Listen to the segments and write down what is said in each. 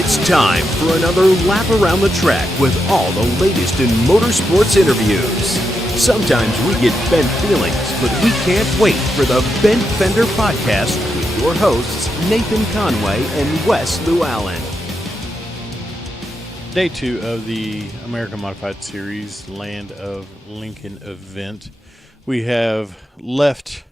It's time for another lap around the track with all the latest in motorsports interviews. Sometimes we get bent feelings, but we can't wait for the Bent Fender Podcast with your hosts, Nathan Conway and Wes Llewellyn. Day 2 of the American Modified Series Land of Lincoln event. We have left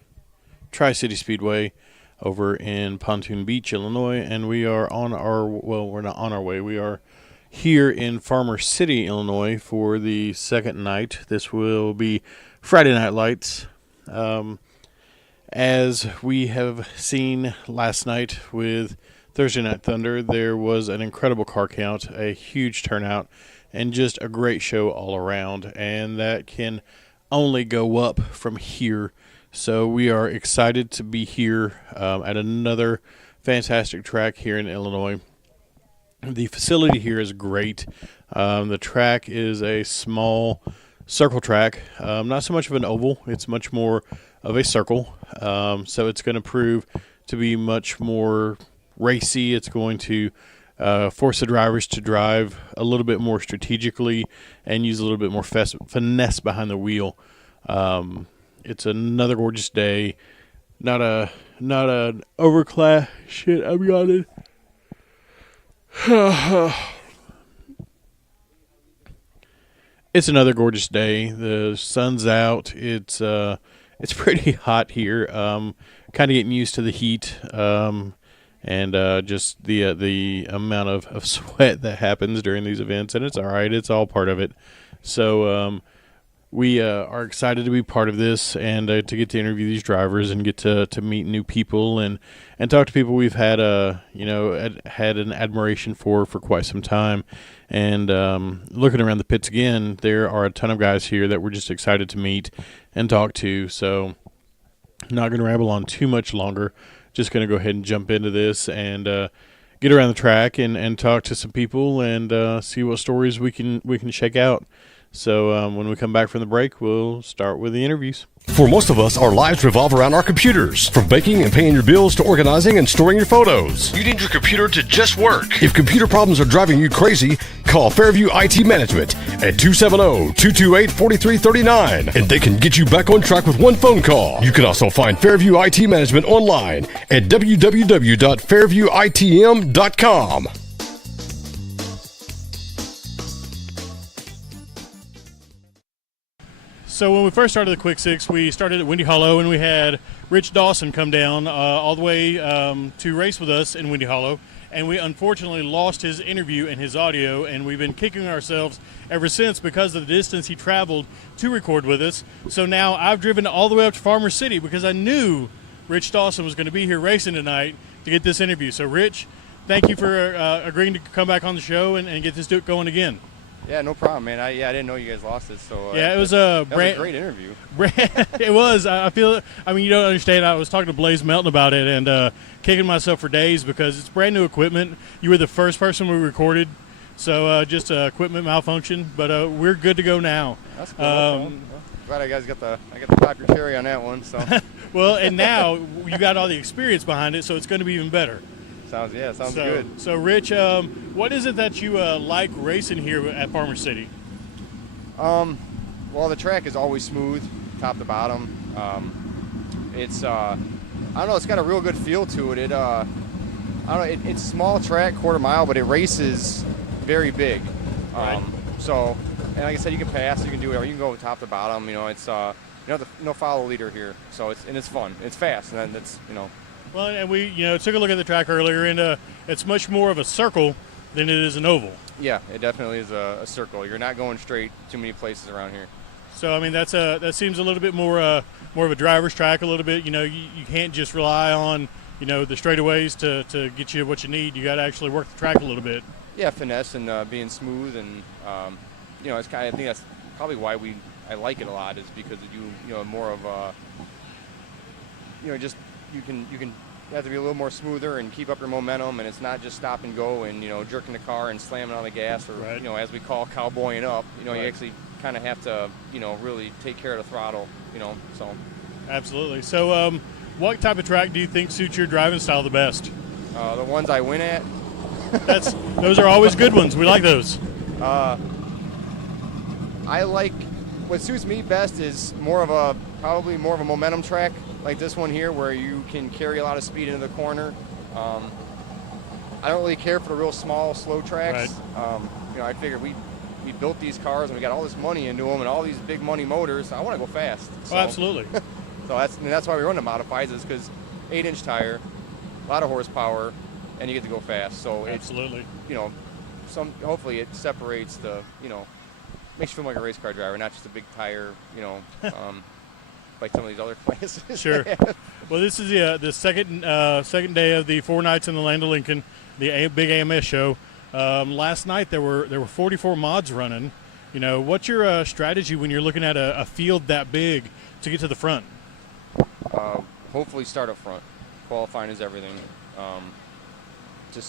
Tri-City Speedway over in Pontoon Beach, Illinois, and we are on our, well, we're not on our way. We are here in Farmer City, Illinois for the second night. This will be Friday Night Lights. As we have seen last night with Thursday Night Thunder, there was an incredible car count, a huge turnout, and just a great show all around, and that can only go up from here. So we are excited to be here at another fantastic track here in Illinois. The facility here is great. The track is a small circle track, not so much of an oval. It's much more of a circle. So it's going to prove to be much more racy. It's going to force the drivers to drive a little bit more strategically and use a little bit more finesse behind the wheel. It's another gorgeous day. Not an overclass. Shit, I'm yawning. It's another gorgeous day. The sun's out. It's pretty hot here. Kind of getting used to the heat. And just the amount of sweat that happens during these events, and it's all right. It's all part of it. So we are excited to be part of this and to get to interview these drivers and get to meet new people and talk to people we've had had an admiration for quite some time. And looking around the pits again, there are a ton of guys here that we're just excited to meet and talk to. So not going to ramble on too much longer. Just going to go ahead and jump into this and get around the track and talk to some people and see what stories we can check out. So when we come back from the break, we'll start with the interviews. For most of us, our lives revolve around our computers. From banking and paying your bills to organizing and storing your photos. You need your computer to just work. If computer problems are driving you crazy, call Fairview IT Management at 270-228-4339, and they can get you back on track with one phone call. You can also find Fairview IT Management online at www.fairviewitm.com. So when we first started the Quick Six, we started at Windy Hollow, and we had Rich Dawson come down all the way to race with us in Windy Hollow, and we unfortunately lost his interview and his audio, and we've been kicking ourselves ever since because of the distance he traveled to record with us. So now I've driven all the way up to Farmer City because I knew Rich Dawson was going to be here racing tonight to get this interview. So Rich, thank you for agreeing to come back on the show and get this going again. Yeah, no problem, man. I didn't know you guys lost it. So yeah, it was a great interview. It was. I feel. I mean, you don't understand. I was talking to Blaze Melton about it and kicking myself for days because it's brand new equipment. You were the first person we recorded, so just equipment malfunction. But we're good to go now. That's cool. Glad I got the pop your cherry on that one. So well, and now you got all the experience behind it, so it's going to be even better. Sounds good. So, Rich, what is it that you like racing here at Farmer City? Well, the track is always smooth, top to bottom. It's I don't know. It's got a real good feel to it. It's a small track, quarter mile, but it races very big. Right. So, and like I said, you can pass, you can do whatever. You can go top to bottom. It's no follow leader here. So it's fun. It's fast, and it's Well, and we took a look at the track earlier, and it's much more of a circle than it is an oval. Yeah, it definitely is a circle. You're not going straight too many places around here. So I mean that seems a little bit more of a driver's track a little bit. You can't just rely on the straightaways to get you what you need. You got to actually work the track a little bit. Yeah, finesse and being smooth, and it's I think that's probably why I like it a lot, is because more of just you have to be a little more smoother and keep up your momentum, and it's not just stop and go and jerking the car and slamming on the gas, or right. As we call cowboying up. Right. You actually kind of have to really take care of the throttle. So absolutely. So what type of track do you think suits your driving style the best? The ones I win at, Those are always good ones. We like those. I like what suits me best is probably more of a momentum track like this one here, where you can carry a lot of speed into the corner. I don't really care for the real small, slow tracks. Right. I figured we built these cars and we got all this money into them and all these big money motors. I want to go fast. Oh, absolutely. So that's why we run the modifieds, is because 8-inch tire, a lot of horsepower, and you get to go fast. So absolutely. Hopefully it separates makes you feel like a race car driver, not just a big tire, like some of these other classes. Sure. Well, this is the second day of the 4 nights in the Land of Lincoln, the big AMS show. Last night there were 44 mods running. What's your strategy when you're looking at a field that big to get to the front? Hopefully start up front. Qualifying is everything.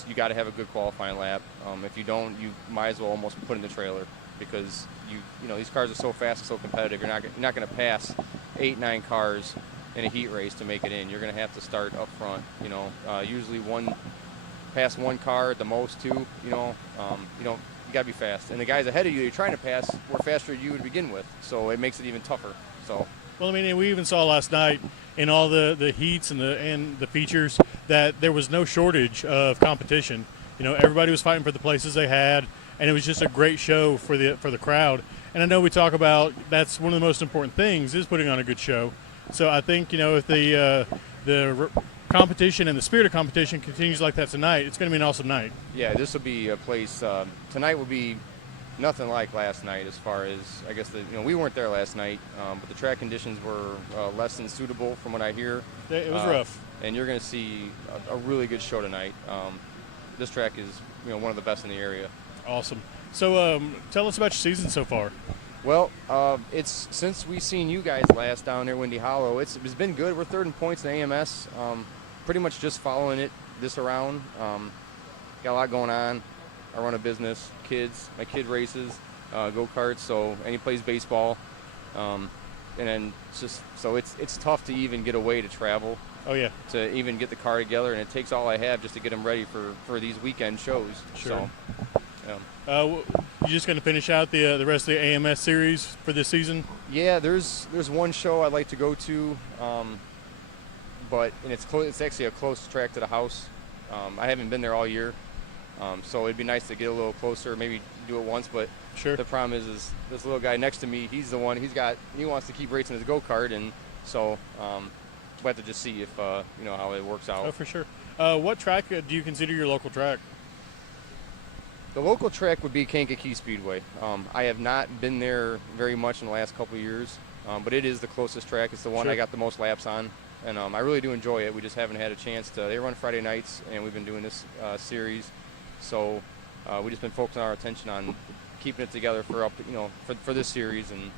You got to have a good qualifying lap. If you don't, you might as well almost put in the trailer, because these cars are so fast and so competitive. You're not going to pass 8-9 cars in a heat race to make it in. You're going to have to start up front. Usually pass one car at the most, two. You got to be fast. And the guys ahead of you you're trying to pass were faster than you to begin with, so it makes it even tougher. So. Well, we even saw last night in all the heats and the features that there was no shortage of competition. Everybody was fighting for the places they had, and it was just a great show for the crowd. And I know we talk about that's one of the most important things is putting on a good show. So I think if the competition and the spirit of competition continues like that tonight, it's going to be an awesome night. Yeah, this will be a place. Tonight will be nothing like last night, as far as I guess we weren't there last night, but the track conditions were less than suitable from what I hear. It was rough. And you're going to see a really good show tonight. This track is one of the best in the area. Awesome. So tell us about your season so far. Well, it's since we seen you guys last down there, Windy Hollow. It's been good. We're third in points in AMS. Pretty much just following this around. Got a lot going on. I run a business, my kid races, go-karts, and he plays baseball. And then it's tough to even get away to travel. Oh, yeah. To even get the car together, and it takes all I have just to get them ready for these weekend shows. Sure. So, you just going to finish out the rest of the AMS series for this season? Yeah, there's one show I'd like to go to, but it's close. It's actually a close track to the house. I haven't been there all year. So it'd be nice to get a little closer, maybe do it once, but sure. The problem is this little guy next to me, he's the one, he wants to keep racing his go-kart, and so we'll have to just see if, how it works out. Oh, for sure. What track do you consider your local track? The local track would be Kankakee Speedway. I have not been there very much in the last couple of years, but it is the closest track. It's the one sure. I got the most laps on, and I really do enjoy it. We just haven't had a chance to. They run Friday nights, and we've been doing this series. So we've just been focusing our attention on keeping it together for this series. And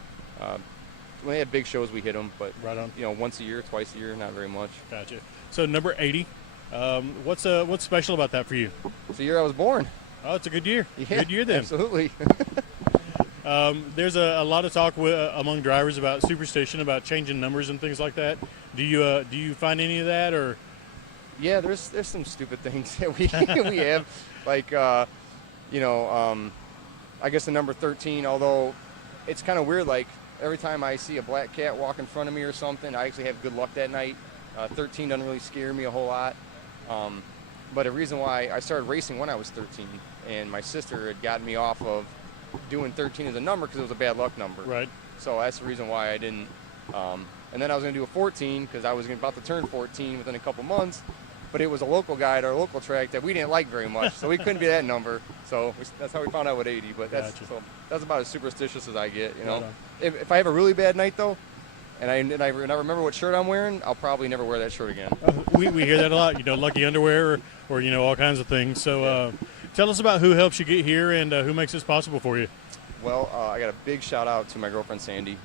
when they have big shows, we hit them. But right on. Once a year, twice a year, not very much. Gotcha. So number 80, what's special about that for you? It's the year I was born. Oh, it's a good year. Yeah, good year then. Absolutely. There's a lot of talk among drivers about superstition, about changing numbers and things like that. Do you find any of that, or? Yeah, there's some stupid things that we have, like I guess the number 13. Although it's kind of weird, like every time I see a black cat walk in front of me or something, I actually have good luck that night. 13 doesn't really scare me a whole lot. But a reason why I started racing when I was 13, and my sister had gotten me off of doing 13 as a number because it was a bad luck number. Right. So that's the reason why I didn't. And then I was going to do a 14 because I was about to turn 14 within a couple months. But it was a local guy at our local track that we didn't like very much, so we couldn't be that number. So that's how we found out what 80. But that's about as superstitious as I get. Right. If I have a really bad night though, and I remember what shirt I'm wearing, I'll probably never wear that shirt again. We hear that a lot. Lucky underwear or all kinds of things. So tell us about who helps you get here and who makes this possible for you. Well, I got a big shout out to my girlfriend Sandy.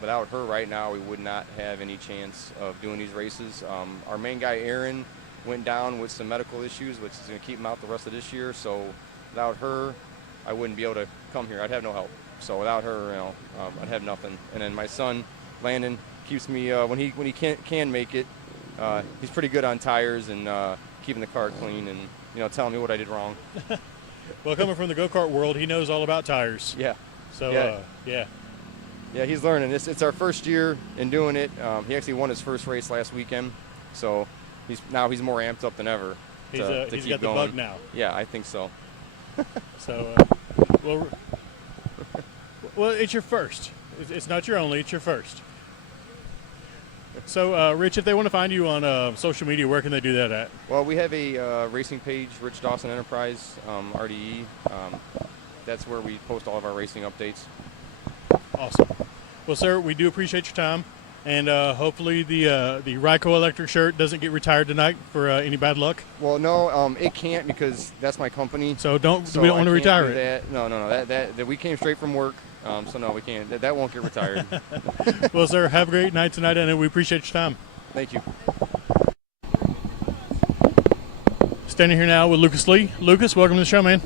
Without her right now, we would not have any chance of doing these races. Our main guy, Aaron, went down with some medical issues, which is going to keep him out the rest of this year. So without her, I wouldn't be able to come here. I'd have no help. So without her, I'd have nothing. And then my son, Landon, keeps me, when he can make it, he's pretty good on tires and keeping the car clean. And telling me what I did wrong. Well, coming from the go-kart world, he knows all about tires. Yeah. So, yeah. Yeah, he's learning. It's our first year in doing it. He actually won his first race last weekend, so he's more amped up than ever. He's keep got the going. bug now. Yeah, I think so. So, well, it's your first. It's not your only. It's your first. So, Rich, if they want to find you on social media, where can they do that at? Well, we have a racing page, Rich Dawson Enterprise, RDE. That's where we post all of our racing updates. Awesome. Well, sir, we do appreciate your time, and hopefully the Ryco electric shirt doesn't get retired tonight for any bad luck. Well, no, it can't because that's my company. So we don't want to retire it. That. No. That we came straight from work. So no, we can't. That won't get retired. Well, sir, have a great night tonight, and we appreciate your time. Thank you. Standing here now with Lucas Lee. Lucas, welcome to the show, man.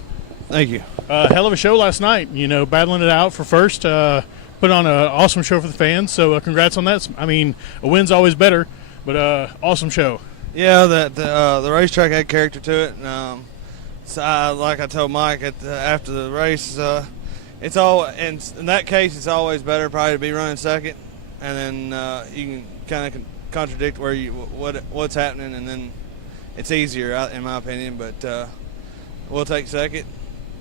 Thank you. Hell of a show last night. Battling it out for first. Put on an awesome show for the fans. So congrats on that. I mean, a win's always better, but awesome show. Yeah, the racetrack had character to it. And, like I told Mike after the race, it's all in that case. It's always better probably to be running second, and then you can kind of contradict what's happening, and then it's easier in my opinion. But we'll take second.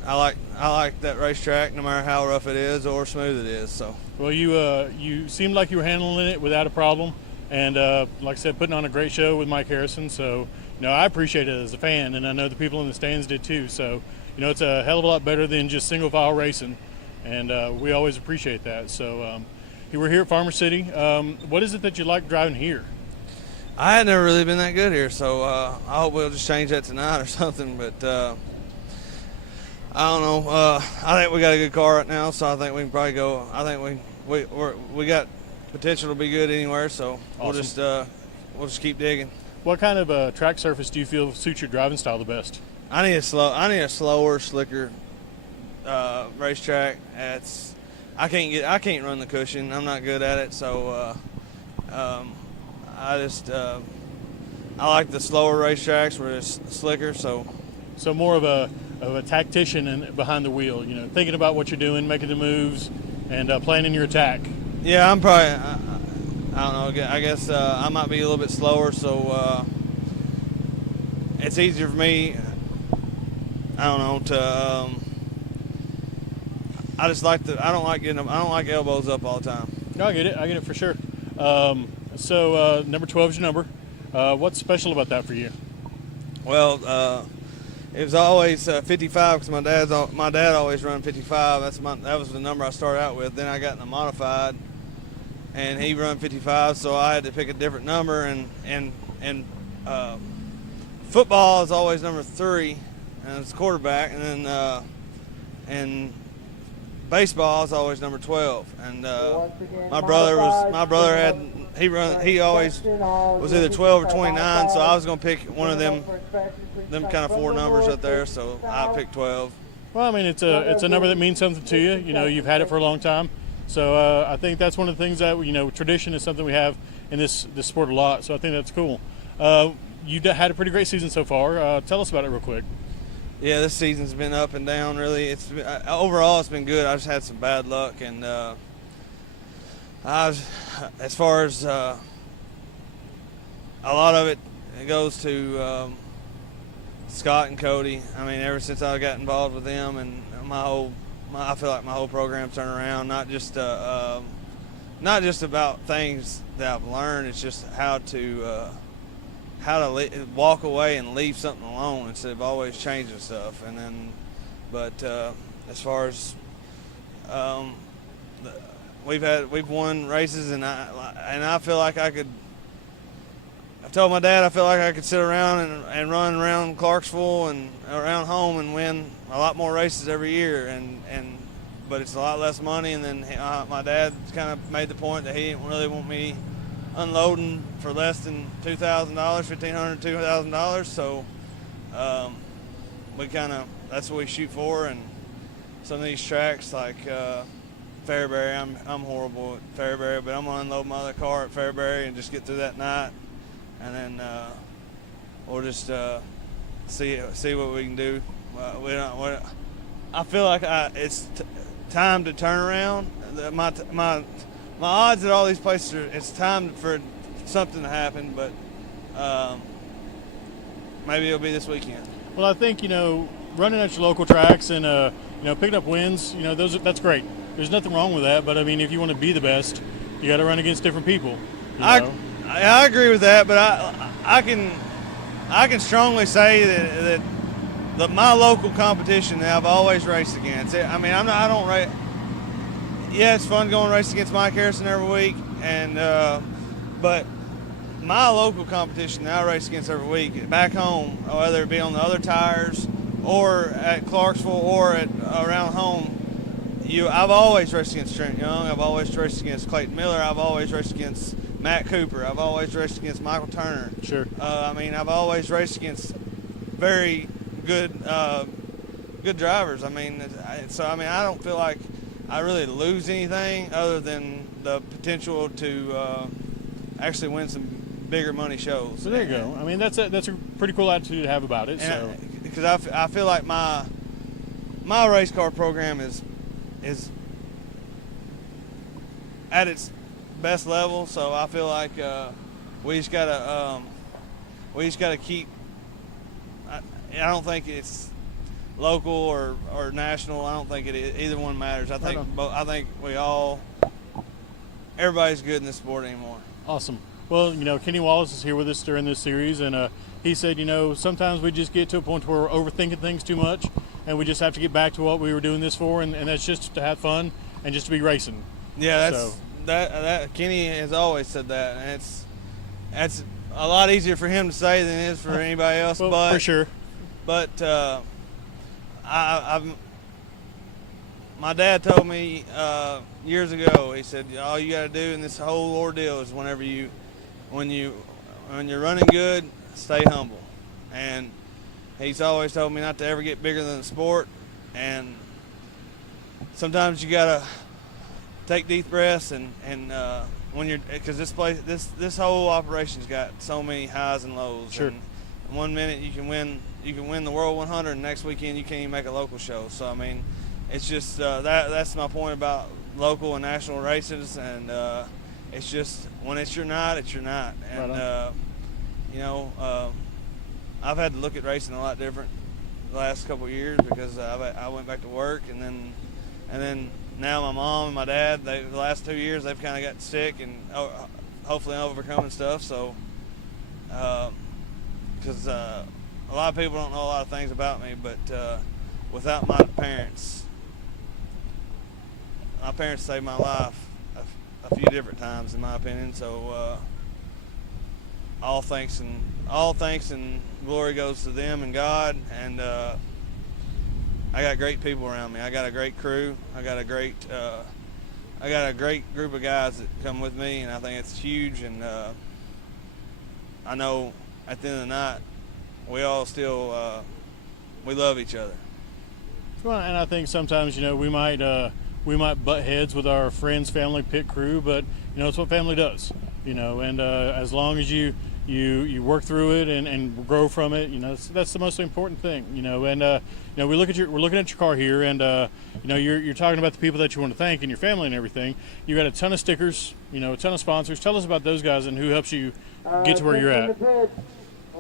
I like that racetrack, no matter how rough it is or smooth it is. So. Well, you seemed like you were handling it without a problem, and like I said, putting on a great show with Mike Harrison. So, I appreciate it as a fan, and I know the people in the stands did too. So, it's a hell of a lot better than just single file racing, and we always appreciate that. So, you were here at Farmer City. What is it that you like driving here? I had never really been that good here, so I hope we'll just change that tonight or something. But I don't know. I think we got a good car right now, so I think we can probably go. I think we got potential to be good anywhere, so awesome. we'll just keep digging. What kind of track surface do you feel suits your driving style the best? I need a slower, slicker racetrack. I can't run the cushion. I'm not good at it, so I like the slower racetracks where it's slicker. So more of a tactician behind the wheel, thinking about what you're doing, making the moves, and planning your attack. Yeah, I'm probably, I don't know, I guess I might be a little bit slower, so it's easier for me, I don't know, to, I don't like elbows up all the time. No, I get it for sure. So number 12 is your number. What's special about that for you? Well, it was always 55 because my dad always run 55. That was the number I started out with. Then I got in a modified, and he run 55, so I had to pick a different number. And football is always number 3, and it's quarterback. And then baseball is always number 12. And my brother he always was either 12 or 29, so I was going to pick one of them kind of 4 numbers up there, so I picked 12. Well, I mean, it's a number that means something to you. You've had it for a long time, so I think that's one of the things that tradition is something we have in this sport a lot. So I think that's cool. You had a pretty great season so far. Tell us about it real quick. Yeah, this season's been up and down. Really, overall it's been good. I just had some bad luck, and as far as a lot of it goes to Scott and Cody. I mean, ever since I got involved with them, and I feel like my whole program's turned around. Not just about things that I've learned. It's just how to walk away and leave something alone instead of always changing stuff. And then, but as far as we've won races, and I feel like I could. I told my dad I feel like I could sit around and run around Clarksville and around home and win a lot more races every year, but it's a lot less money. And then my dad kind of made the point that he didn't really want me unloading for less than $2,000, $1,500, $2,000. So that's what we shoot for. And some of these tracks like Fairbury, I'm horrible at Fairbury, but I'm gonna unload my other car at Fairbury and just get through that night. And then we'll just see what we can do. I feel like it's time to turn around. My odds at all these places it's time for something to happen, but maybe it'll be this weekend. Well, I think, running at your local tracks and, picking up wins, that's great. There's nothing wrong with that, but, I mean, if you want to be the best, you got to run against different people. I agree with that, but I can strongly say that my local competition that I've always raced against. I mean, I don't race. Yeah, it's fun going race against Mike Harrison every week, and but my local competition that I race against every week back home, whether it be on the other tires or at Clarksville or around home, I've always raced against Trent Young. I've always raced against Clayton Miller. I've always raced against Matt Cooper. I've always raced against Michael Turner. Sure. I mean, I've always raced against very good drivers. I mean, I don't feel like I really lose anything other than the potential to actually win some bigger money shows. So there you go. I mean, that's a pretty cool attitude to have about it. Because I feel like my race car program is at its best level. So I feel like we just gotta keep. I don't think it's local or national. I don't think either one matters. I think everybody's good in this sport anymore. Awesome. Well, Kenny Wallace is here with us during this series, and he said, sometimes we just get to a point where we're overthinking things too much, and we just have to get back to what we were doing this for, and that's just to have fun and just to be racing. Yeah, that Kenny has always said that, and that's a lot easier for him to say than it is for anybody else. Well, but for sure. But my dad told me years ago. He said, all you got to do in this whole ordeal is when you're running good, stay humble. And he's always told me not to ever get bigger than the sport. And sometimes you got to take deep breaths and when you're, because this whole operation's got so many highs and lows. Sure. And one minute you can win the World 100, and next weekend you can't even make a local show. So I mean, it's just that's my point about local and national races, and it's just when it's your night, it's your night. And I've had to look at racing a lot different the last couple of years because I went back to work, and then now my mom and my dad, the last 2 years they've kind of got sick and hopefully overcoming stuff. So because a lot of people don't know a lot of things about me, but without my parents saved my life a few different times, in my opinion. So all thanks and glory goes to them and God. And I got great people around me. I got a great crew. I got a great group of guys that come with me, and I think it's huge. And I know at the end of the night, we all still we love each other. Well, and I think sometimes we might butt heads with our friends, family, pit crew, but it's what family does. And as long as you work through it and grow from it, that's the most important thing. And we're looking at your car here, and you're talking about the people that you want to thank and your family and everything. You got a ton of stickers, a ton of sponsors. Tell us about those guys and who helps you get to where you're at.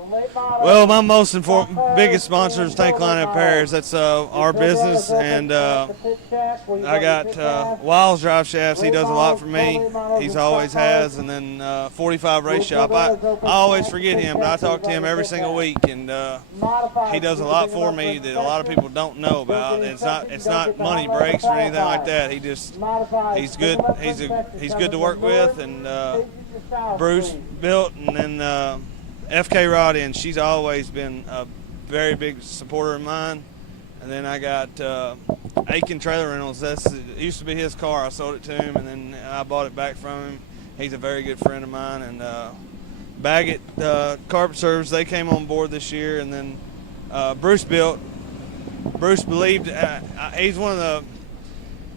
Well, my most important, biggest sponsor is Tank Line Repairs. That's our business, and I got Wiles Drive Shafts. He does a lot for me. He's always has. And then 45 Race Shop. I always forget him, but I talk to him every single week, and he does a lot for me that a lot of people don't know about. And it's not money breaks or anything like that. He's good. He's good to work with, and Bruce built, and then. FK Roddy, and she's always been a very big supporter of mine. And then I got Aiken Trailer Rentals. It used to be his car. I sold it to him, and then I bought it back from him. He's a very good friend of mine. And Baggett Carpet Service, they came on board this year. And then Bruce built. Bruce believed he's one of the,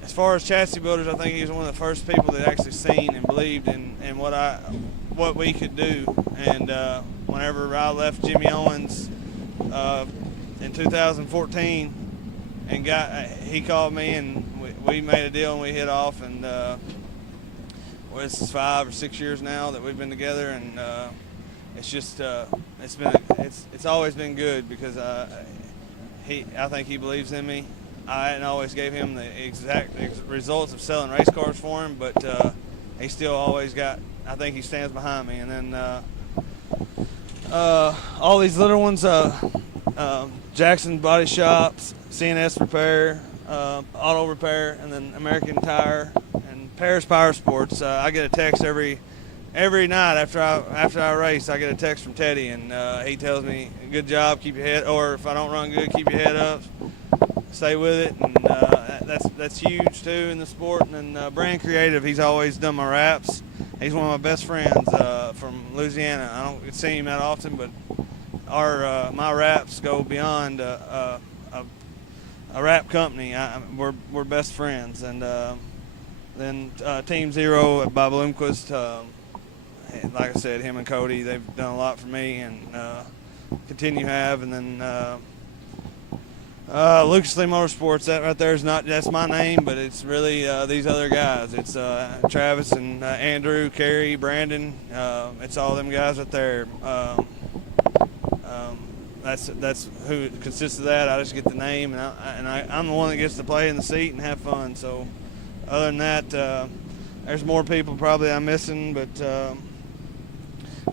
as far as chassis builders, I think he's one of the first people that actually seen and believed in what we could do. And whenever I left Jimmy Owens in 2014, and he called me, and we made a deal, and we hit off, and this is 5 or 6 years now that we've been together, and it's just it's always been good because I think he believes in me. I hadn't always gave him the exact results of selling race cars for him, but he still always I think he stands behind me. And then all these little ones, Jackson Body Shops, CNS Repair, Auto Repair, and then American Tire and Paris Power Sports. I get a text every night after I race. I get a text from Teddy, and he tells me, "Good job, keep your head," or if I don't run good, keep your head up, stay with it, and that's huge too in the sport. And then Brand Creative, he's always done my wraps. He's one of my best friends from Louisiana. I don't see him that often, but my wraps go beyond a wrap company. We're best friends. And then Team Zero by Bloomquist, like I said, him and Cody, they've done a lot for me and continue to have. And then Lucas Lee Motorsports, that right there that's my name, but it's really these other guys. It's Travis and Andrew, Kerry, Brandon. It's all them guys right there. That's who it consists of that. I just get the name, and I'm the one that gets to play in the seat and have fun. So other than that, there's more people probably I'm missing, but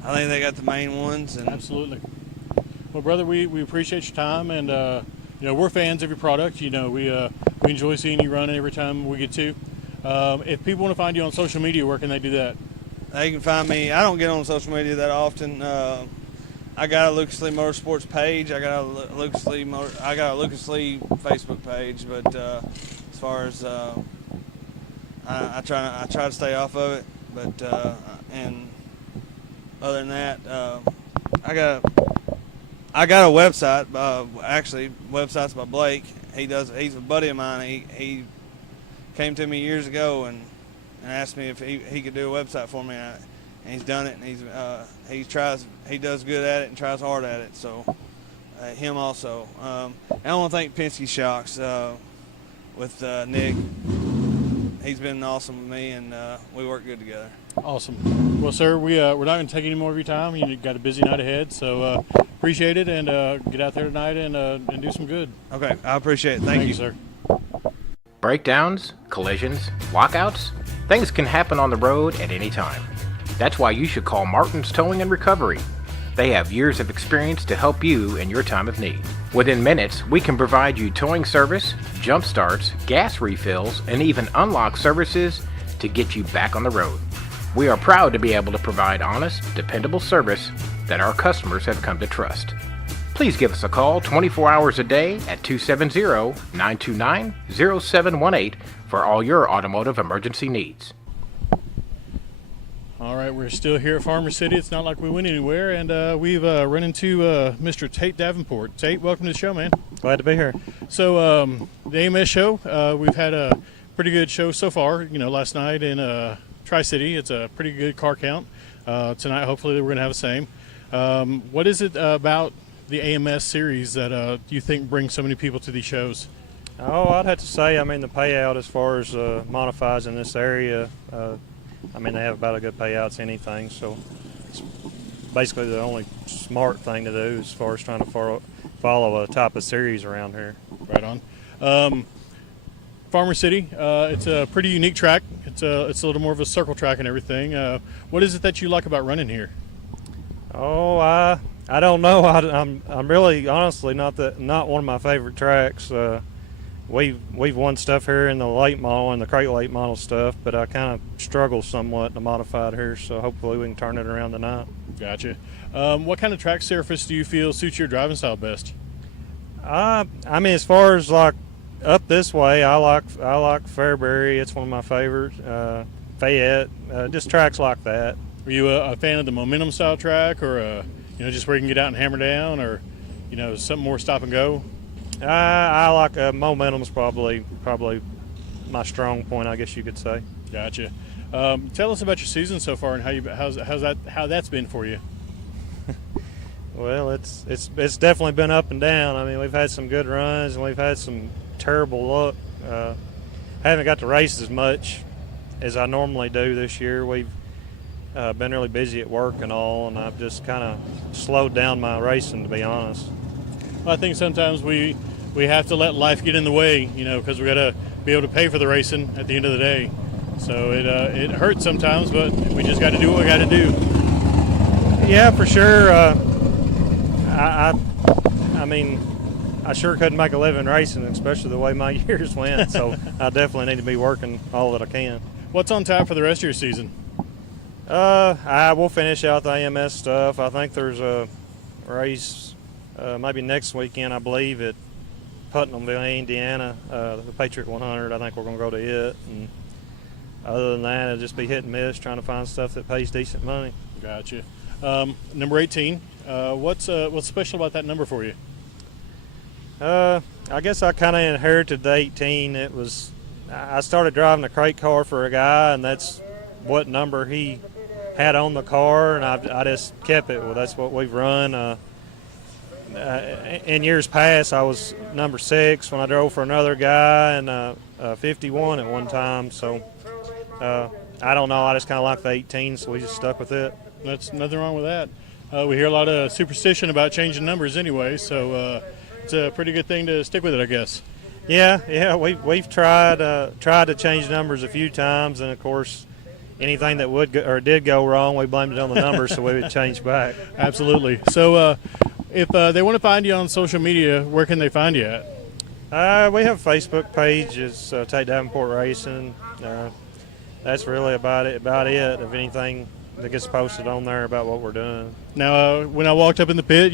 I think they got the main ones. And absolutely. Well, brother, we appreciate your time, and we're fans of your product. We enjoy seeing you running every time we get to. If people want to find you on social media, where can they do that? They can find me. I don't get on social media that often. I got a Lucas Lee Motorsports page. I got a Lucas Lee Facebook page. But as far as I try to stay off of it. But and other than that, I got a website. Actually, website's by Blake. He's a buddy of mine. He came to me years ago and asked me if he could do a website for me. And he's done it, and he does good at it and tries hard at it. So him also. I want to thank Penske Shocks with Nick. He's been awesome with me, and we work good together. Awesome. Well, sir, we're not going to take any more of your time. You've got a busy night ahead, so appreciate it, and get out there tonight and do some good. Okay, I appreciate it. Thank you, sir. Breakdowns, collisions, lockouts, things can happen on the road at any time. That's why you should call Martin's Towing and Recovery. They have years of experience to help you in your time of need. Within minutes, we can provide you towing service, jump starts, gas refills, and even unlock services to get you back on the road. We are proud to be able to provide honest, dependable service that our customers have come to trust. Please give us a call 24 hours a day at 270-929-0718 for all your automotive emergency needs. All right, we're still here at Farmer City. It's not like we went anywhere, and we've run into Mr. Tait Davenport. Tait, welcome to the show, man. Glad to be here. So the AMS show, we've had a pretty good show so far. Last night in Tri-City, it's a pretty good car count. Tonight, hopefully, we're going to have the same. What is it about the AMS series that you think brings so many people to these shows? Oh, I'd have to say, the payout as far as modifieds in this area, they have about a good payouts anything, so it's basically the only smart thing to do as far as trying to follow a type of series around here. Right on. Farmer City, it's a pretty unique track. It's a little more of a circle track and everything. What is it that you like about running here? Oh, I don't know. I'm really honestly not one of my favorite tracks. We've won stuff here in the late model and the crate late model stuff, but I kind of struggle somewhat in the modified here, so hopefully we can turn it around tonight. Gotcha. What kind of track surface do you feel suits your driving style best? As far as like up this way, I like Fairbury. It's one of my favorites. Fayette, just tracks like that. Are you a fan of the momentum style track, or just where you can get out and hammer down, or something more stop and go? I like momentum's probably my strong point, I guess you could say. Gotcha. Tell us about your season so far and how that's been for you. Well, it's definitely been up and down. I mean, we've had some good runs and we've had some terrible luck. Haven't got to race as much as I normally do this year. We've been really busy at work and all, and I've just kind of slowed down my racing, to be honest. I think sometimes we have to let life get in the way, because we got to be able to pay for the racing at the end of the day. So it hurts sometimes, but we just got to do what we got to do. Yeah, for sure. I mean, I sure couldn't make a living racing, especially the way my years went. So I definitely need to be working all that I can. What's on tap for the rest of your season? I will finish out the AMS stuff. I think there's a race maybe next weekend, I believe, at Putnamville, Indiana, the Patriot 100. I think we're going to go to it. And other than that, it'll just be hit and miss, trying to find stuff that pays decent money. Gotcha. Number 18. What's special about that number for you? I guess I kind of inherited the 18. I started driving a crate car for a guy, and that's what number he had on the car, and I just kept it. Well, that's what we've run. In years past, I was number 6 when I drove for another guy, and 51 at one time. So I don't know. I just kind of like the 18, so we just stuck with it. That's nothing wrong with that. We hear a lot of superstition about changing numbers anyway, so it's a pretty good thing to stick with it, I guess. Yeah, we've tried to change numbers a few times, and of course, anything that did go wrong, we blamed it on the numbers, so we would change back. Absolutely. So, if they want to find you on social media, where can they find you at? We have a Facebook page. It's Tait Davenport Racing. That's really about it. If anything that gets posted on there about what we're doing. Now, when I walked up in the pit,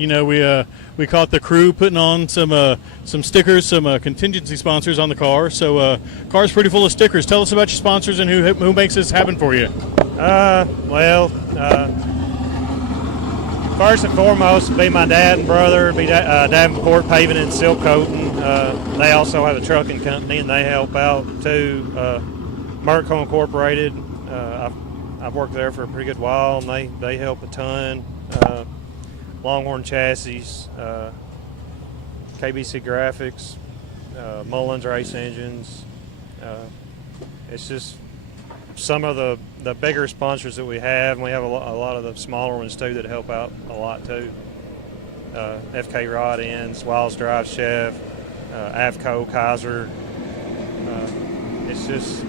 we caught the crew putting on some stickers, some contingency sponsors on the car. So, car's pretty full of stickers. Tell us about your sponsors and who makes this happen for you. First and foremost would be my dad and brother, Davenport Paving and Seal Coating. They also have a trucking company, and they help out too. Merco Incorporated. I've worked there for a pretty good while, and they help a ton. Longhorn Chassis, KBC Graphics, Mullins Race Engines. It's just some of the bigger sponsors that we have, and we have a lot of the smaller ones too that help out a lot too. FK Rod Ends, Wiles Drive Chef, Avco, Kaiser. It's just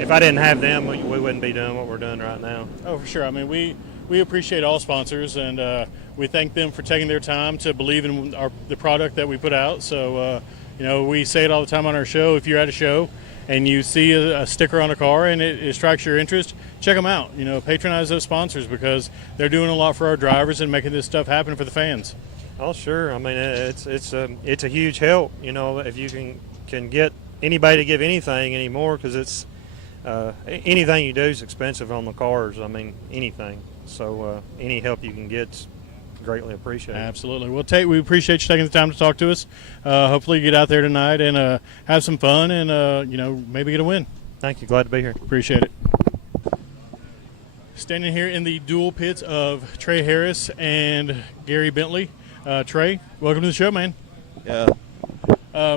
if I didn't have them, we wouldn't be doing what we're doing right now. Oh, for sure. I mean, we appreciate all sponsors, and we thank them for taking their time to believe in the product that we put out. So, we say it all the time on our show. If you're at a show and you see a sticker on a car and it strikes your interest, check them out. Patronize those sponsors because they're doing a lot for our drivers and making this stuff happen for the fans. Oh, sure. I mean, it's a huge help. If you can get anybody to give anything anymore, because it's anything you do is expensive on the cars. I mean, anything. So any help you can get's greatly appreciated. Absolutely. Well, Tait, we appreciate you taking the time to talk to us. Hopefully you get out there tonight and have some fun and, maybe get a win. Thank you. Glad to be here. Appreciate it. Standing here in the dual pits of Trey Harris and Gary Bentley. Trey, welcome to the show, man. Yeah.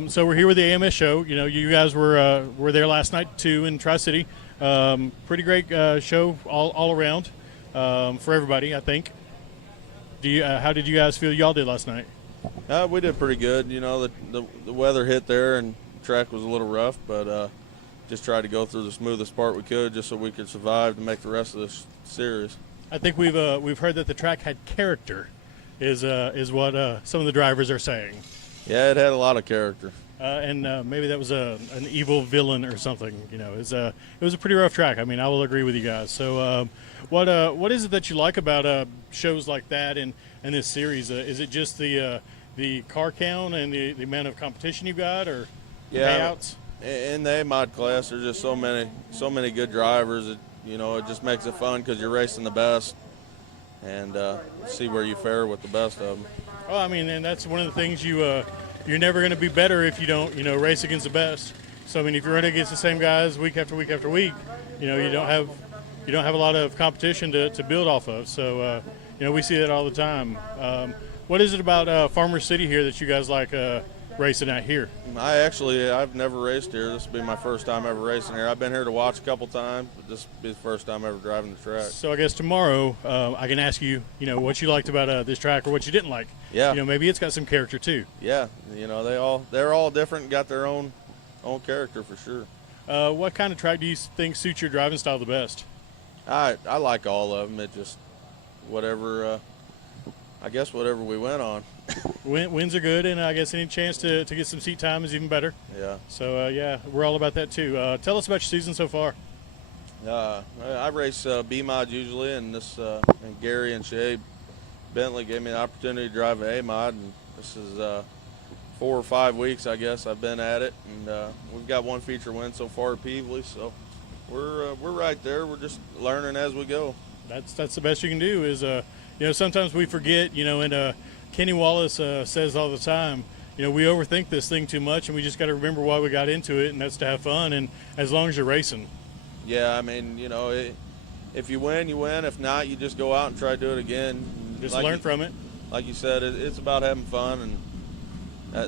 So we're here with the AMS show. You guys were there last night too in Tri-City. Pretty great show all around for everybody, I think. How did you guys feel y'all did last night? We did pretty good. The weather hit there and the track was a little rough, but just tried to go through the smoothest part we could just so we could survive to make the rest of this series. I think we've heard that the track had character, is what some of the drivers are saying. Yeah, it had a lot of character. And maybe that was an evil villain or something. It was a pretty rough track. I mean, I will agree with you guys. So, what is it that you like about shows like that and this series? Is it just the car count and the amount of competition you got, or payouts? In the A-Mod class, there's just so many good drivers. It just makes it fun because you're racing the best and see where you fare with the best of them. Well, I mean, and that's one of the things you're never going to be better if you don't, race against the best. So, I mean, if you're running against the same guys week after week after week, you don't have a lot of competition to build off of. So, we see that all the time. What is it about Farmer City here that you guys like racing at here? I've never raced here. This will be my first time ever racing here. I've been here to watch a couple times, but this will be the first time ever driving the track. So I guess tomorrow I can ask you, what you liked about this track or what you didn't like. Yeah. Maybe it's got some character too. Yeah. They're all different, got their own character for sure. What kind of track do you think suits your driving style the best? I like all of them. It just whatever we went on. Wins are good, and I guess any chance to get some seat time is even better. Yeah. So, we're all about that too. Tell us about your season so far. I race B-Mod usually, and and Gary and Shay Bentley gave me the opportunity to drive an A-Mod, and this is 4 or 5 weeks, I guess, I've been at it, and we've got one feature win so far at Peevely, so we're right there. We're just learning as we go. That's the best you can do is, sometimes we forget, and Kenny Wallace says all the time, we overthink this thing too much, and we just got to remember why we got into it, and that's to have fun, and as long as you're racing. Yeah, I mean, if you win, you win. If not, you just go out and try to do it again. Just learn from it. Like you said, it's about having fun, and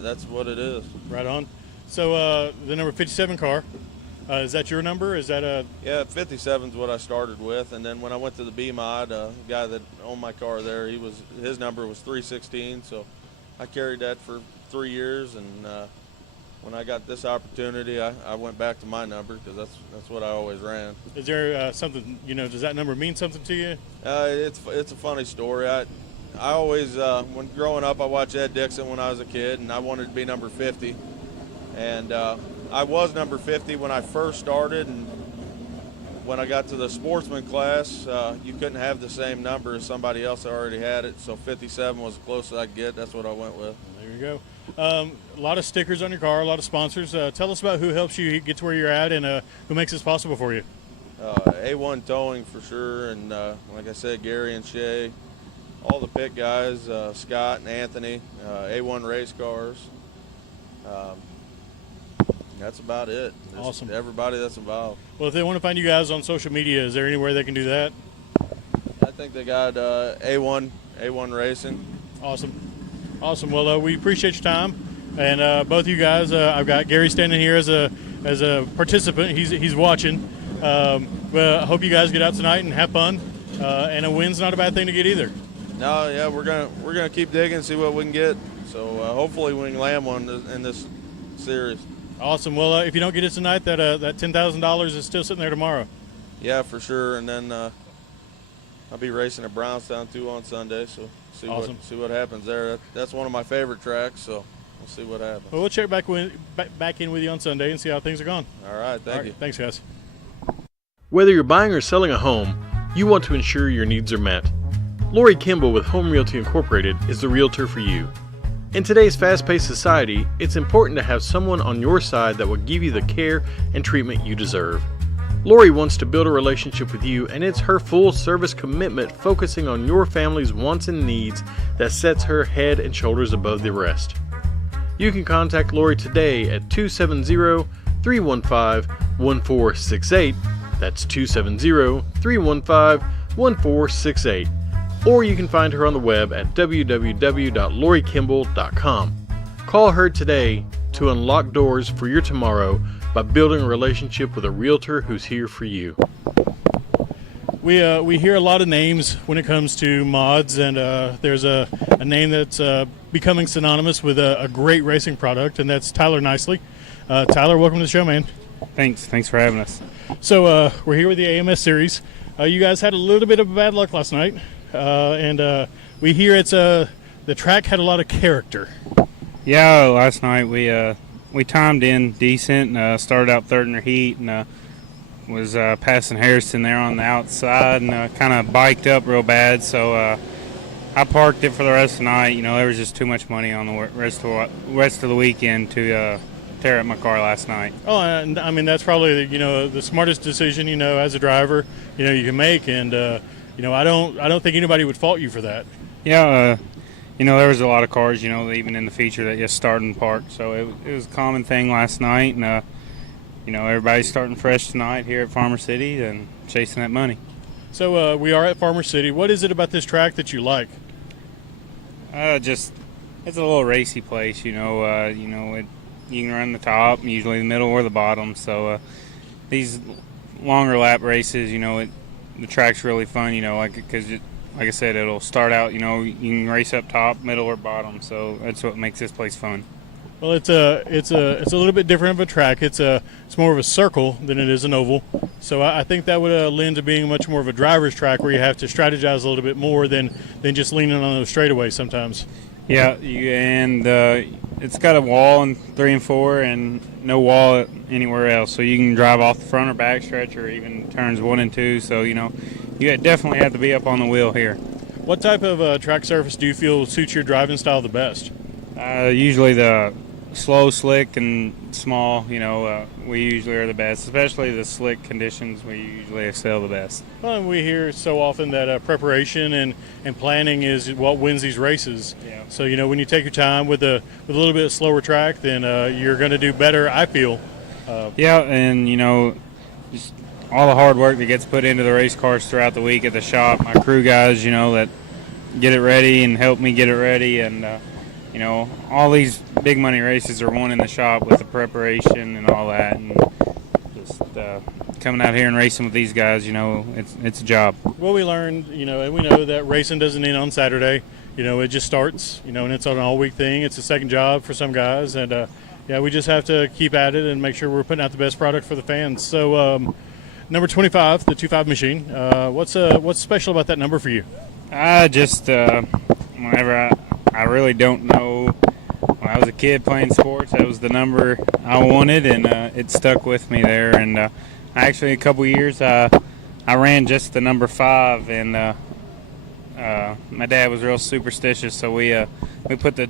that's what it is. Right on. So the number 57 car, is that your number? Is that Yeah, 57 is what I started with, and then when I went to the B-Mod, the guy that owned my car there, his number was 316, so I carried that for 3 years, and when I got this opportunity, I went back to my number because that's what I always ran. Is there something, does that number mean something to you? It's a funny story. I always, when growing up, I watched Ed Dixon when I was a kid, and I wanted to be number 50. And I was number 50 when I first started, and when I got to the sportsman class, you couldn't have the same number as somebody else that already had it, so 57 was the closest I could get. That's what I went with. There you go. A lot of stickers on your car, a lot of sponsors. Tell us about who helps you get to where you're at and who makes this possible for you. A1 Towing for sure, and like I said, Gary and Shay, all the pit guys, Scott and Anthony, A1 Race Cars. That's about it. Awesome. Everybody that's involved. Well, if they want to find you guys on social media, is there anywhere they can do that? I think they got A1 Racing. Awesome. Well, we appreciate your time, and both of you guys. I've got Gary standing here as a participant. He's watching. But I hope you guys get out tonight and have fun. And a win's not a bad thing to get either. No, yeah, we're gonna keep digging, see what we can get. So hopefully we can land one in this series. Awesome. Well, if you don't get it tonight, that $10,000 is still sitting there tomorrow. Yeah, for sure. And then I'll be racing at Brownstown too on Sunday. So see what happens there. That's one of my favorite tracks. So we'll see what happens. Well, we'll check back in with you on Sunday and see how things are going. All right. Thank you. Thanks, guys. Whether you're buying or selling a home, you want to ensure your needs are met. Lori Kimball with Home Realty Incorporated is the realtor for you. In today's fast-paced society, it's important to have someone on your side that will give you the care and treatment you deserve. Lori wants to build a relationship with you, and it's her full-service commitment focusing on your family's wants and needs that sets her head and shoulders above the rest. You can contact Lori today at 270-315-1468. That's 270-315-1468. Or you can find her on the web at www.lorikimball.com. Call her today to unlock doors for your tomorrow by building a relationship with a realtor who's here for you. We hear a lot of names when it comes to mods, and there's a name that's becoming synonymous with a great racing product, and that's Tyler Nicely. Tyler, welcome to the show, man. Thanks for having us. So we're here with the AMS series. You guys had a little bit of bad luck last night. And we hear the track had a lot of character. Yeah, last night we timed in decent and started out third in the heat and was passing Harrison there on the outside and kind of biked up real bad. So I parked it for the rest of the night. There was just too much money on the rest of the weekend to tear up my car last night. Oh, and I mean that's probably the smartest decision as a driver you can make, and I don't think anybody would fault you for that. Yeah, there was a lot of cars, even in the feature that just started and parked. So it was a common thing last night, and everybody's starting fresh tonight here at Farmer City and chasing that money. So we are at Farmer City. What is it about this track that you like? Just it's a little racy place, you can run the top, usually the middle or the bottom. So these longer lap races, the track's really fun, because like I said, it'll start out, you can race up top, middle, or bottom. So that's what makes this place fun. Well, it's a little bit different of a track. It's more of a circle than it is an oval. So I think that would lend to being much more of a driver's track where you have to strategize a little bit more than just leaning on those straightaways sometimes. Yeah, and it's got a wall in 3 and 4 and no wall anywhere else. So you can drive off the front or back stretch or even turns 1 and 2. So, you definitely have to be up on the wheel here. What type of track surface do you feel suits your driving style the best? Usually the slow, slick, and small, we usually are the best. Especially the slick conditions, we usually excel the best. Well, we hear so often that preparation and planning is what wins these races. Yeah. So, when you take your time with a little bit slower track, then you're going to do better, I feel. Yeah, and, just all the hard work that gets put into the race cars throughout the week at the shop. My crew guys, that get it ready and help me get it ready, and all these big money races are won in the shop with the preparation and all that, and just coming out here and racing with these guys, it's a job. Well, we learned, and we know that racing doesn't end on Saturday. It just starts, and it's an all-week thing. It's a second job for some guys, and we just have to keep at it and make sure we're putting out the best product for the fans. So, number 25, the 2.5 machine. What's special about that number for you? Whenever I really don't know. When I was a kid playing sports, that was the number I wanted, and it stuck with me there. And actually, a couple years, I ran just the number 5, and my dad was real superstitious, so we put the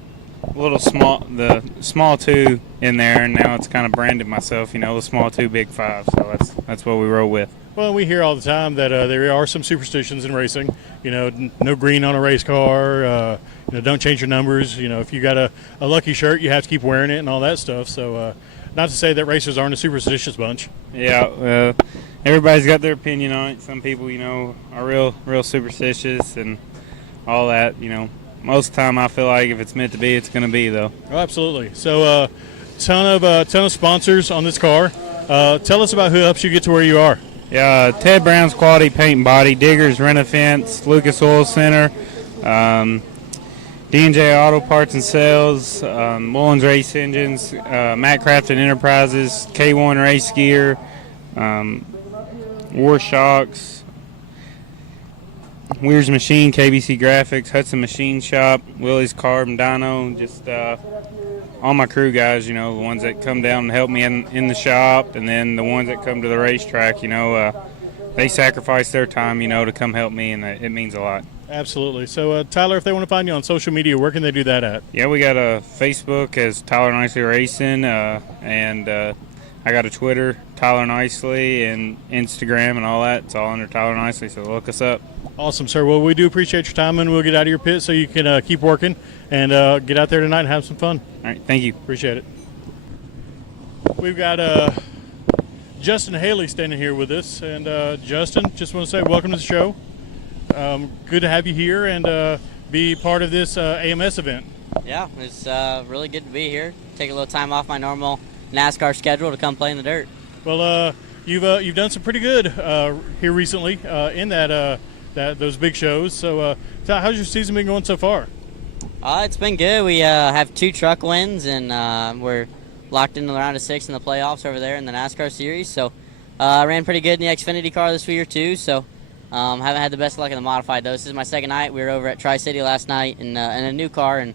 small 2 in there, and now it's kind of branded myself, the small 2, big 5. So that's what we roll with. Well, we hear all the time that there are some superstitions in racing. No green on a race car. Don't change your numbers. If you got a lucky shirt, you have to keep wearing it and all that stuff. So, not to say that racers aren't a superstitious bunch. Yeah, everybody's got their opinion on it. Some people, are real superstitious and all that. Most of the time, I feel like if it's meant to be, it's going to be, though. Oh, absolutely. So, ton of sponsors on this car. Tell us about who helps you get to where you are. Yeah, Ted Brown's Quality Paint and Body, Diggers Rent a Fence, Lucas Oil Center, D&J Auto Parts and Sales, Mullins Race Engines, Matt Crafton Enterprises, K1 Race Gear, War Shocks, Weir's Machine, KBC Graphics, Hudson Machine Shop, Willie's Carb and Dyno, just all my crew guys, the ones that come down and help me in the shop, and then the ones that come to the racetrack, they sacrifice their time, to come help me, and it means a lot. Absolutely. So, Tyler, if they want to find you on social media, where can they do that at? Yeah, we got a Facebook as Tyler Nicely Racing, and I got a Twitter, Tyler Nicely, and Instagram and all that. It's all under Tyler Nicely, so look us up. Awesome, sir. Well, we do appreciate your time, and we'll get out of your pit so you can keep working and get out there tonight and have some fun. All right, thank you. Appreciate it. We've got Justin Haley standing here with us, and Justin, just want to say welcome to the show. Good to have you here and be part of this AMS event. Yeah, it's really good to be here. Take a little time off my normal NASCAR schedule to come play in the dirt. Well, you've done some pretty good here recently in those big shows. So, how's your season been going so far? It's been good. We have 2 truck wins, and we're locked into the round of 6 in the playoffs over there in the NASCAR series. So, I ran pretty good in the Xfinity car this year too. So, haven't had the best luck in the modified though. This is my second night. We were over at Tri-City last night in a new car and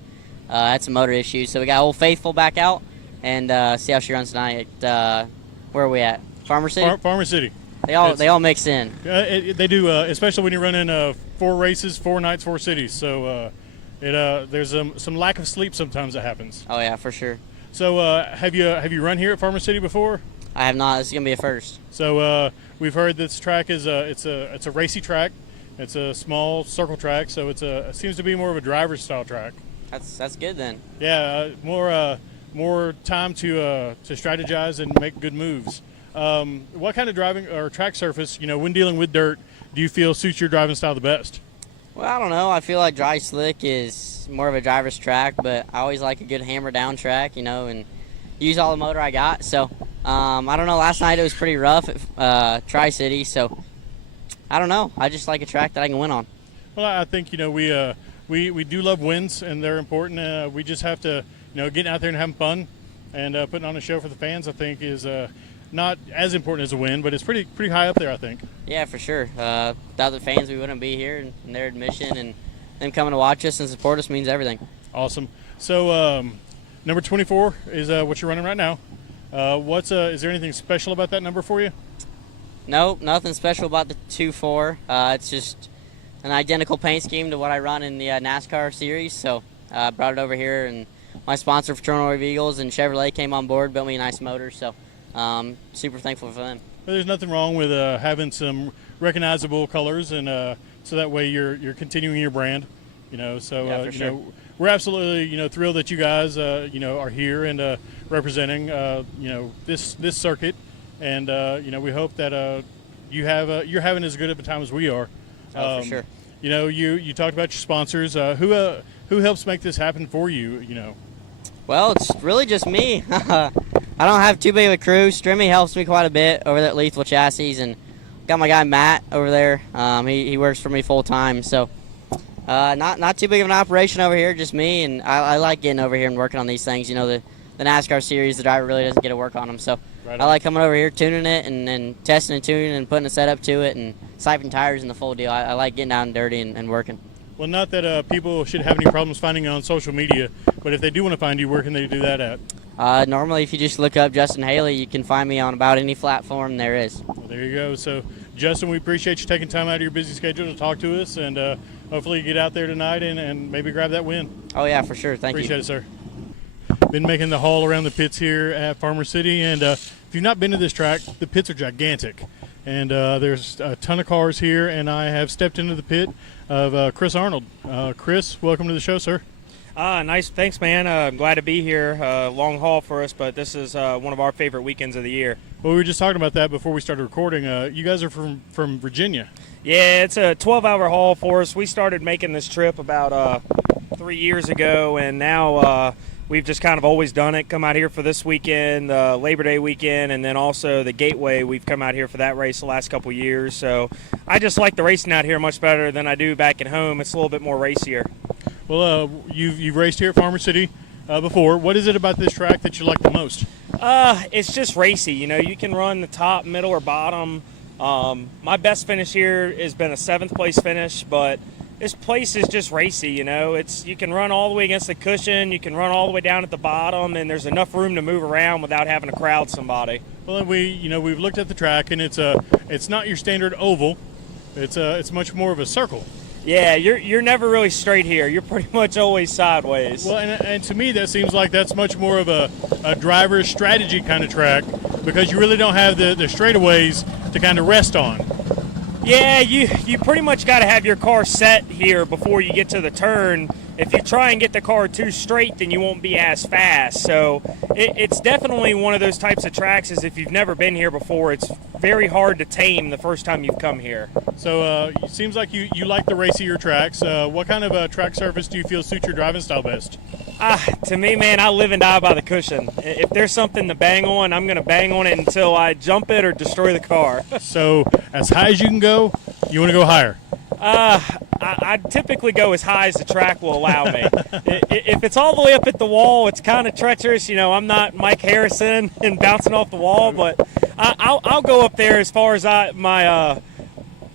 had some motor issues. So we got Old Faithful back out and see how she runs tonight. Where are we at? Farmer City. Farmer City. They all mix in. They do, especially when you're running 4 races, 4 nights, 4 cities. So there's some lack of sleep sometimes that happens. Oh yeah, for sure. So have you run here at Farmer City before? I have not. This is gonna be a first. So we've heard this track is it's a racy track. It's a small circle track, so it seems to be more of a driver's style track. That's good then. Yeah, more time to strategize and make good moves. What kind of driving or track surface, when dealing with dirt, do you feel suits your driving style the best? Well, I don't know. I feel like dry slick is more of a driver's track, but I always like a good hammer down track, and use all the motor I got. So I don't know. Last night it was pretty rough at Tri-City, so I don't know. I just like a track that I can win on. Well, I think we do love wins, and they're important. We just have to getting out there and having fun and putting on a show for the fans. I think is not as important as a win, but it's pretty high up there, I think. Yeah, for sure. Without the fans, we wouldn't be here, and their admission and them coming to watch us and support us means everything. Awesome. So number 24 is what you're running right now. Is there anything special about that number for you? Nope, nothing special about the 2.4. It's just an identical paint scheme to what I run in the NASCAR series, so I brought it over here, and my sponsor, Fraternal Wave Eagles and Chevrolet, came on board, built me a nice motor, so super thankful for them. Well, there's nothing wrong with having some recognizable colors, and so that way you're continuing your brand. So yeah, for sure. We're absolutely thrilled that you guys are here and representing this circuit, and we hope that you're having as good of a time as we are. For sure. You talked about your sponsors. Who helps make this happen for you? Well, it's really just me. I don't have too big of a crew. Strimmy helps me quite a bit over there at Lethal Chassis, and got my guy Matt over there. He works for me full time, so not too big of an operation over here. Just me, and I like getting over here and working on these things. The NASCAR series, the driver really doesn't get to work on them, so right I like coming over here, tuning it, and testing and tuning and putting a setup to it, and siphoning tires and the full deal. I like getting down and dirty and working. Well, not that people should have any problems finding you on social media, but if they do want to find you, where can they do that at? Normally, if you just look up Justin Haley, you can find me on about any platform there is. Well, there you go. So, Justin, we appreciate you taking time out of your busy schedule to talk to us, and hopefully you get out there tonight and maybe grab that win. Oh, yeah, for sure. Thank you. Appreciate it, sir. Been making the haul around the pits here at Farmer City, and if you've not been to this track, the pits are gigantic. And there's a ton of cars here, and I have stepped into the pit of Chris Arnold. Chris, welcome to the show, sir. Nice. Thanks, man. I'm glad to be here. Long haul for us, but this is one of our favorite weekends of the year. Well, we were just talking about that before we started recording. You guys are from Virginia. Yeah, it's a 12-hour haul for us. We started making this trip about 3 years ago, and now we've just kind of always done it. Come out here for this weekend, Labor Day weekend, and then also the Gateway. We've come out here for that race the last couple years. So I just like the racing out here much better than I do back at home. It's a little bit more racier. Well, you've raced here at Farmer City before. What is it about this track that you like the most? It's just racy. You can run the top, middle, or bottom. My best finish here has been a 7th place finish, but this place is just racy. You can run all the way against the cushion, you can run all the way down at the bottom, and there's enough room to move around without having to crowd somebody. Well, we've looked at the track, and it's not your standard oval. It's much more of a circle. Yeah, you're never really straight here. You're pretty much always sideways. Well, and to me, that seems like that's much more of a driver's strategy kind of track, because you really don't have the straightaways to kind of rest on. Yeah, you pretty much got to have your car set here before you get to the turn. If you try and get the car too straight, then you won't be as fast. So it's definitely one of those types of tracks is if you've never been here before, it's very hard to tame the first time you've come here. So it seems like you like the racier tracks. What kind of track surface do you feel suits your driving style best? To me, man, I live and die by the cushion. If there's something to bang on, I'm going to bang on it until I jump it or destroy the car. So as high as you can go, you want to go higher? I typically go as high as the track will allow me. If it's all the way up at the wall, it's kind of treacherous. I'm not Mike Harrison and bouncing off the wall, but I'll go up there as far as my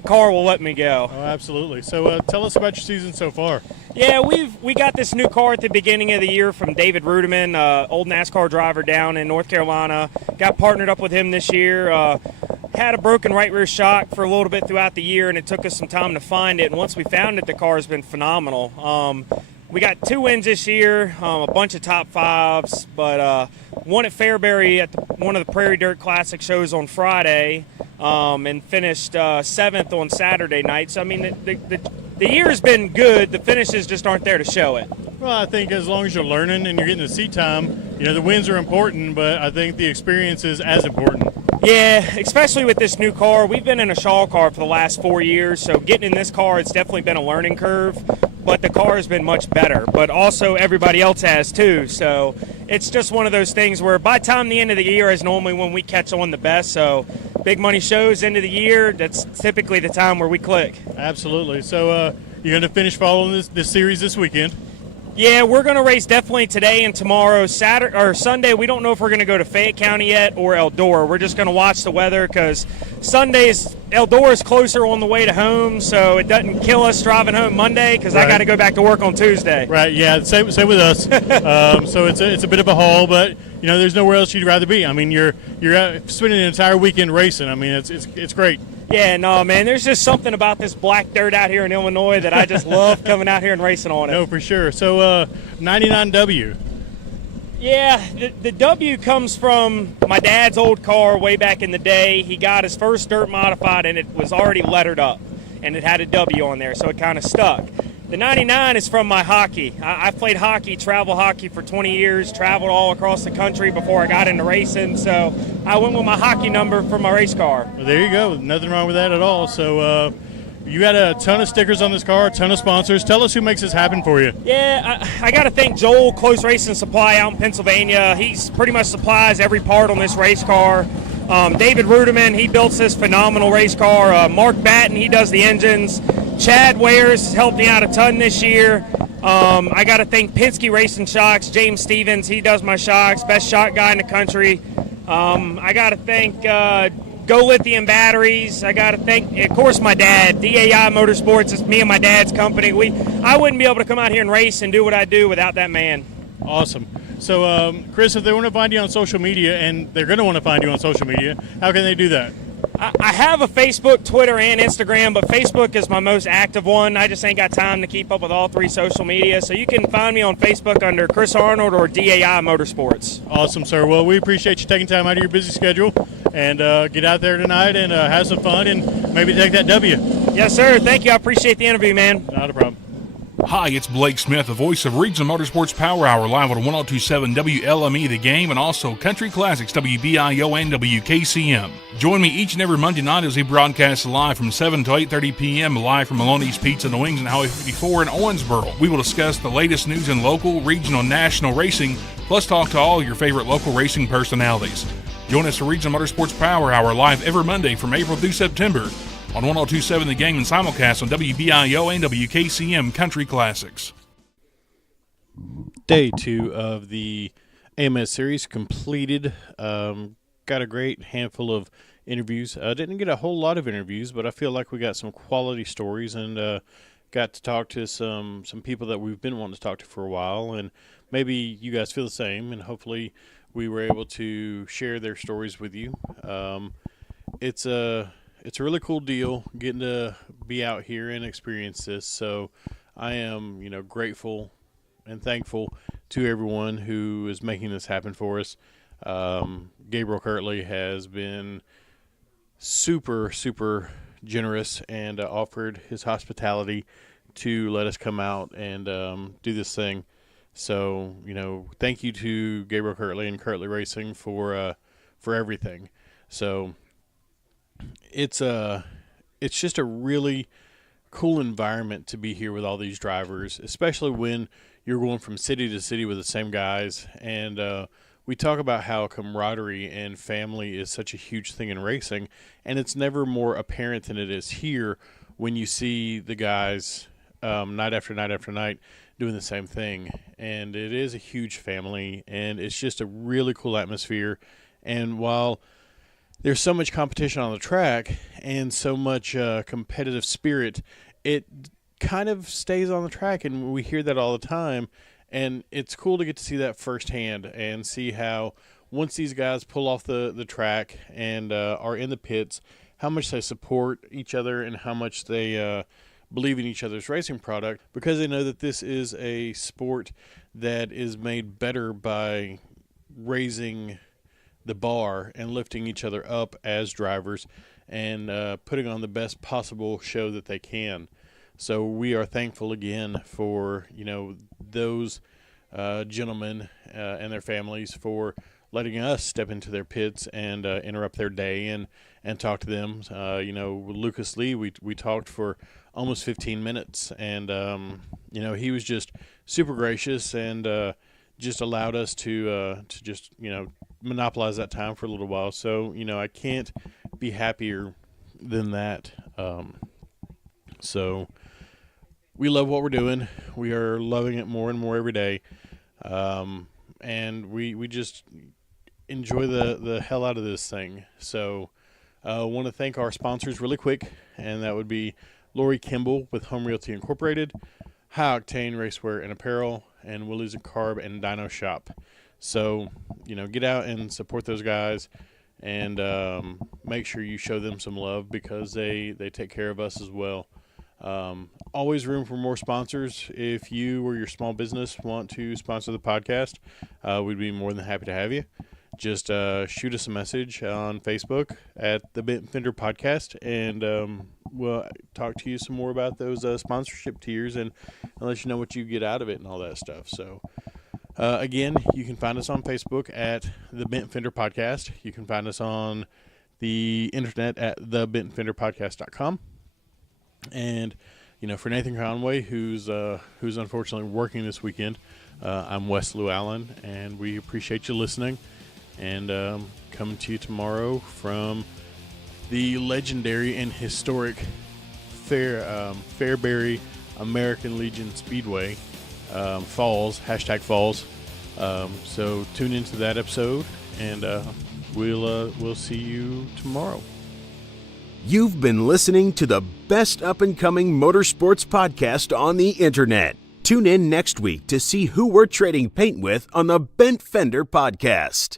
car will let me go. Oh, absolutely. So tell us about your season so far. Yeah, we got this new car at the beginning of the year from David Rudiman, old NASCAR driver down in North Carolina. Got partnered up with him this year. Had a broken right rear shock for a little bit throughout the year, and it took us some time to find it. And once we found it, the car has been phenomenal. We got 2 wins this year, a bunch of top 5s, but one at Fairbury at one of the Prairie Dirt Classic shows on Friday, and finished 7th on Saturday night. So, I mean, the year's been good. The finishes just aren't there to show it. Well, I think as long as you're learning and you're getting the seat time, the wins are important, but I think the experience is as important. Yeah, especially with this new car. We've been in a Shaw car for the last 4 years, so getting in this car, it's definitely been a learning curve. But the car has been much better. But also everybody else has too. So it's just one of those things where by the time the end of the year is normally when we catch on the best. So big money shows end of the year. That's typically the time where we click. Absolutely. So you're going to finish following this series this weekend? Yeah, we're going to race definitely today and tomorrow. Saturday or Sunday, we don't know if we're going to go to Fayette County yet or Eldora. We're just going to watch the weather because Sundays, Eldora is closer on the way to home, so it doesn't kill us driving home Monday because I got to go back to work on Tuesday. Right. Yeah. Same with us. So it's a bit of a haul, but there's nowhere else you'd rather be. I mean, you're out spending an entire weekend racing. I mean, it's great. Yeah, no, man, there's just something about this black dirt out here in Illinois that I just love coming out here and racing on it. No, for sure. So 99W. Yeah, the W comes from my dad's old car way back in the day. He got his first dirt modified, and it was already lettered up, and it had a W on there, so it kind of stuck. The 99 is from my hockey. I played hockey, travel hockey for 20 years, traveled all across the country before I got into racing, so I went with my hockey number for my race car. Well, there you go. Nothing wrong with that at all. So you got a ton of stickers on this car, a ton of sponsors. Tell us who makes this happen for you. Yeah, I got to thank Joel, Close Racing Supply out in Pennsylvania. He's pretty much supplies every part on this race car. David Ruderman, he builds this phenomenal race car. Mark Batten, he does the engines. Chad Wares helped me out a ton this year. I got to thank Penske Racing Shocks. James Stevens, he does my shocks. Best shock guy in the country. I got to thank Go Lithium Batteries. I got to thank, of course, my dad. DAI Motorsports is me and my dad's company. I wouldn't be able to come out here and race and do what I do without that man. Awesome. So, Chris, if they want to find you on social media, and they're going to want to find you on social media, how can they do that? I have a Facebook, Twitter, and Instagram, but Facebook is my most active one. I just ain't got time to keep up with all three social media. So you can find me on Facebook under Chris Arnold or DAI Motorsports. Awesome, sir. Well, we appreciate you taking time out of your busy schedule and get out there tonight and have some fun and maybe take that W. Yes, sir. Thank you. I appreciate the interview, man. Not a problem. Hi, it's Blake Smith, the voice of Regional Motorsports Power Hour, live on 1027 WLME The Game and also Country Classics WBIO and WKCM. Join me each and every Monday night as we broadcast live from 7 to 8:30 p.m. live from Maloney's Pizza and Wings on Highway 54 in Owensboro. We will discuss the latest news in local, regional, and national racing, plus talk to all your favorite local racing personalities. Join us for Regional Motorsports Power Hour live every Monday from April through September on 1027 The Game and simulcast on WBIO and WKCM Country Classics. Day 2 of the AMS series completed. Got a great handful of interviews. Didn't get a whole lot of interviews, but I feel like we got some quality stories and got to talk to some people that we've been wanting to talk to for a while. And maybe you guys feel the same, and hopefully we were able to share their stories with you. It's a really cool deal getting to be out here and experience this. So I am, grateful and thankful to everyone who is making this happen for us. Gabriel Kirtley has been super, super generous and offered his hospitality to let us come out and do this thing. So, thank you to Gabriel Kirtley and Kirtley Racing for everything. So it's just a really cool environment to be here with all these drivers, especially when you're going from city to city with the same guys. And we talk about how camaraderie and family is such a huge thing in racing, and it's never more apparent than it is here when you see the guys night after night after night doing the same thing. And it is a huge family, and it's just a really cool atmosphere. And while there's so much competition on the track and so much competitive spirit, it kind of stays on the track, and we hear that all the time. And it's cool to get to see that firsthand and see how once these guys pull off the track and are in the pits, how much they support each other and how much they believe in each other's racing product, because they know that this is a sport that is made better by raising the bar and lifting each other up as drivers and putting on the best possible show that they can. So we are thankful again for, those gentlemen and their families for letting us step into their pits and interrupt their day and talk to them. With Lucas Lee, we talked for almost 15 minutes, and he was just super gracious and just allowed us to just monopolize that time for a little while. So I can't be happier than that. So we love what we're doing. We are loving it more and more every day. And we just enjoy the hell out of this thing. So I want to thank our sponsors really quick, and that would be Lori Kimball with Home Realty Incorporated, High Octane Racewear and Apparel, and Willie's and Carb and Dino Shop. So, get out and support those guys, and make sure you show them some love because they take care of us as well. Always room for more sponsors. If you or your small business want to sponsor the podcast, we'd be more than happy to have you. Just shoot us a message on Facebook at the Bent Fender Podcast, and we'll talk to you some more about those sponsorship tiers and let you know what you get out of it and all that stuff. So, again, you can find us on Facebook at the Bent Fender Podcast. You can find us on the internet at thebentfenderpodcast.com. And for Nathan Conway, who's unfortunately working this weekend, I'm Wes Llewellyn, and we appreciate you listening. And coming to you tomorrow from the legendary and historic Fairbury American Legion Speedway, Falls, #Falls. So tune into that episode, and we'll see you tomorrow. You've been listening to the best up-and-coming motorsports podcast on the internet. Tune in next week to see who we're trading paint with on the Bent Fender Podcast.